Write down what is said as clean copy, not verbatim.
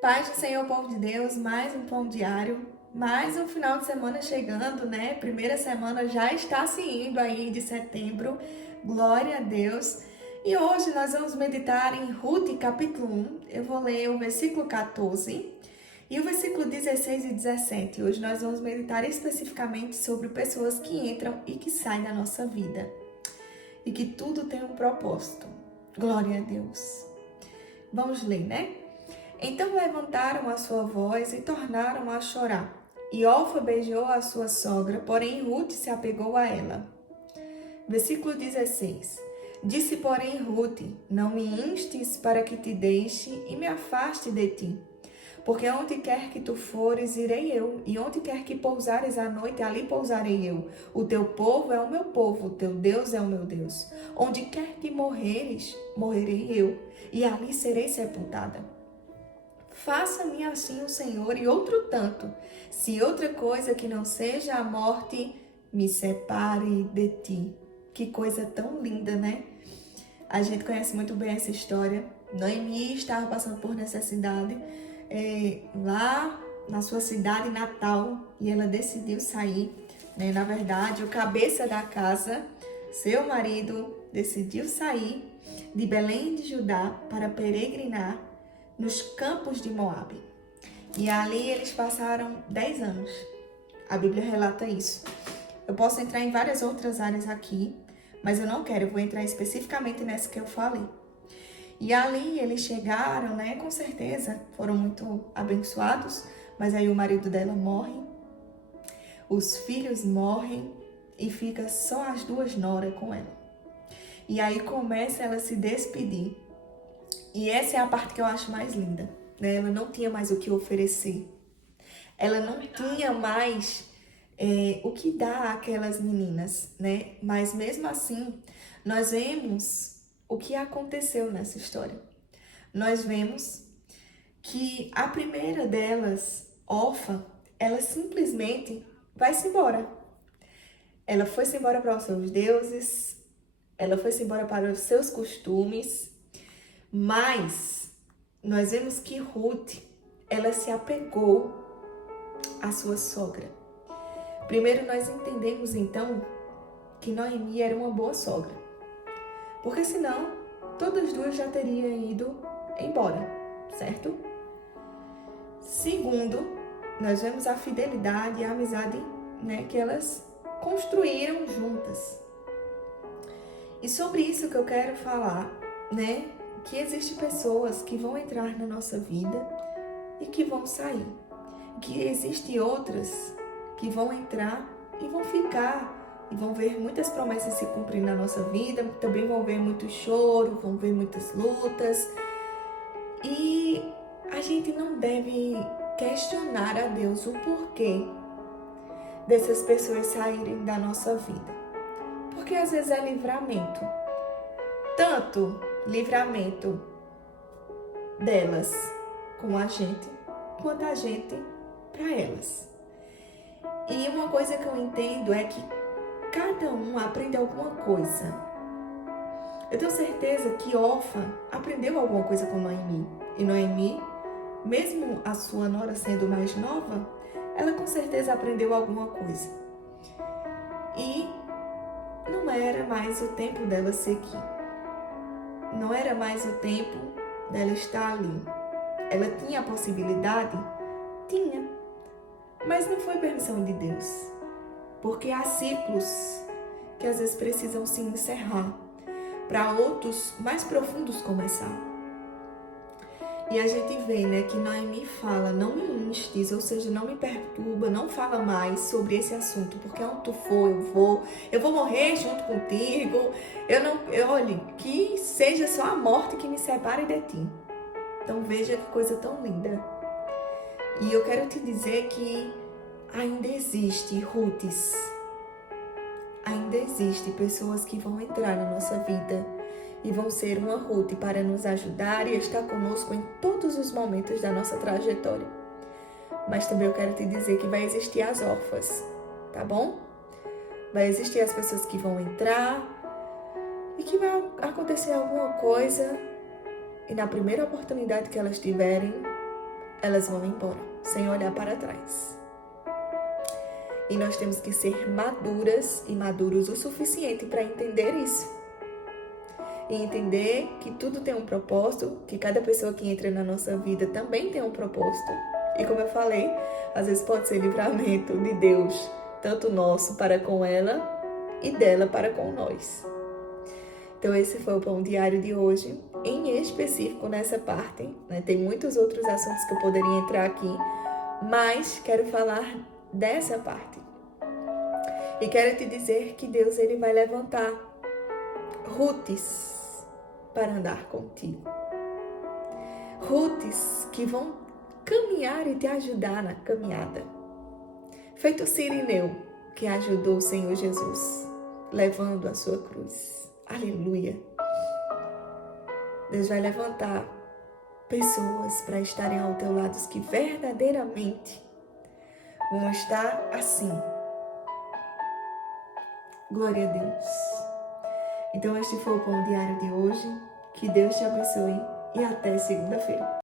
Paz do Senhor, povo de Deus, mais um pão diário, mais um final de semana chegando, né? Primeira semana já está se indo aí de setembro, glória a Deus. E hoje nós vamos meditar em Ruth, capítulo 1. Eu vou ler o versículo 14 e o versículo 16 e 17. Hoje nós vamos meditar especificamente sobre pessoas que entram e que saem da nossa vida. E que tudo tem um propósito. Glória a Deus. Vamos ler, né? Então levantaram a sua voz e tornaram a chorar. E Orfa beijou a sua sogra, porém Ruth se apegou a ela. Versículo 16. Disse, porém, Ruth: Não me instes para que te deixe e me afaste de ti. Porque onde quer que tu fores, irei eu, e onde quer que pousares à noite, ali pousarei eu. O teu povo é o meu povo, o teu Deus é o meu Deus. Onde quer que morreres, morrerei eu, e ali serei sepultada. Faça-me assim o Senhor e outro tanto, se outra coisa que não seja a morte me separe de ti. Que coisa tão linda, né? A gente conhece muito bem essa história. Noemi estava passando por necessidade lá na sua cidade natal e ela decidiu sair. Né? Na verdade, o cabeça da casa, seu marido, decidiu sair de Belém de Judá para peregrinar nos campos de Moabe. E ali eles passaram 10 anos. A Bíblia relata isso. Eu posso entrar em várias outras áreas aqui, mas eu não quero, eu vou entrar especificamente nessa que eu falei. E ali eles chegaram, né? Com certeza foram muito abençoados, mas aí o marido dela morre, os filhos morrem e fica só as duas noras com ela. E aí começa ela a se despedir. E essa é a parte que eu acho mais linda, né? Ela não tinha mais o que oferecer. Ela não tinha mais o que dar àquelas meninas, né? Mas mesmo assim, nós vemos o que aconteceu nessa história. Nós vemos que a primeira delas, Orfa, ela simplesmente vai-se embora. Ela foi-se embora para os seus deuses, ela foi-se embora para os seus costumes, mas nós vemos que Ruth, ela se apegou à sua sogra. Primeiro nós entendemos então que Noemi era uma boa sogra, porque senão todas as duas já teriam ido embora, certo? Segundo, nós vemos a fidelidade e a amizade, né, que elas construíram juntas. E sobre isso que eu quero falar, né? Que existem pessoas que vão entrar na nossa vida e que vão sair. Que existem outras que vão entrar e vão ficar. E vão ver muitas promessas se cumprir na nossa vida. Também vão ver muito choro, vão ver muitas lutas. E a gente não deve questionar a Deus o porquê dessas pessoas saírem da nossa vida. Porque às vezes é livramento. Tanto livramento delas com a gente, quanto a gente para elas. E uma coisa que eu entendo é que cada um aprende alguma coisa. Eu tenho certeza que Orfa aprendeu alguma coisa com Noemi. E Noemi, mesmo a sua nora sendo mais nova, ela com certeza aprendeu alguma coisa. E não era mais o tempo dela seguir. Não era mais o tempo dela estar ali. Ela tinha a possibilidade? Tinha. Mas não foi permissão de Deus. Porque há ciclos que às vezes precisam se encerrar para outros mais profundos começar. E a gente vê, né, que Noemi fala, não me instes, ou seja, não me perturba, não fala mais sobre esse assunto, porque onde tu for, eu vou morrer junto contigo, olhe, que seja só a morte que me separe de ti. Então veja que coisa tão linda. E eu quero te dizer que ainda existe Ruths, ainda existe pessoas que vão entrar na nossa vida e vão ser uma Ruth para nos ajudar e estar conosco em todos os momentos da nossa trajetória. Mas também eu quero te dizer que vai existir as órfãs, tá bom? Vai existir as pessoas que vão entrar e que vai acontecer alguma coisa e na primeira oportunidade que elas tiverem, elas vão embora, sem olhar para trás. E nós temos que ser maduras e maduros o suficiente para entender isso. E entender que tudo tem um propósito, que cada pessoa que entra na nossa vida também tem um propósito. E como eu falei, às vezes pode ser livramento de Deus, tanto nosso para com ela e dela para com nós. Então esse foi o Pão Diário de hoje, em específico nessa parte, né? Tem muitos outros assuntos que eu poderia entrar aqui, mas quero falar dessa parte. E quero te dizer que Deus ele vai levantar Rutes para andar contigo. Rutes que vão caminhar e te ajudar na caminhada. Feito Cirineu, que ajudou o Senhor Jesus, levando a sua cruz. Aleluia! Deus vai levantar pessoas para estarem ao teu lado que verdadeiramente vão estar assim. Glória a Deus. Então este foi o Pão Diário de hoje. Que Deus te abençoe e até segunda-feira.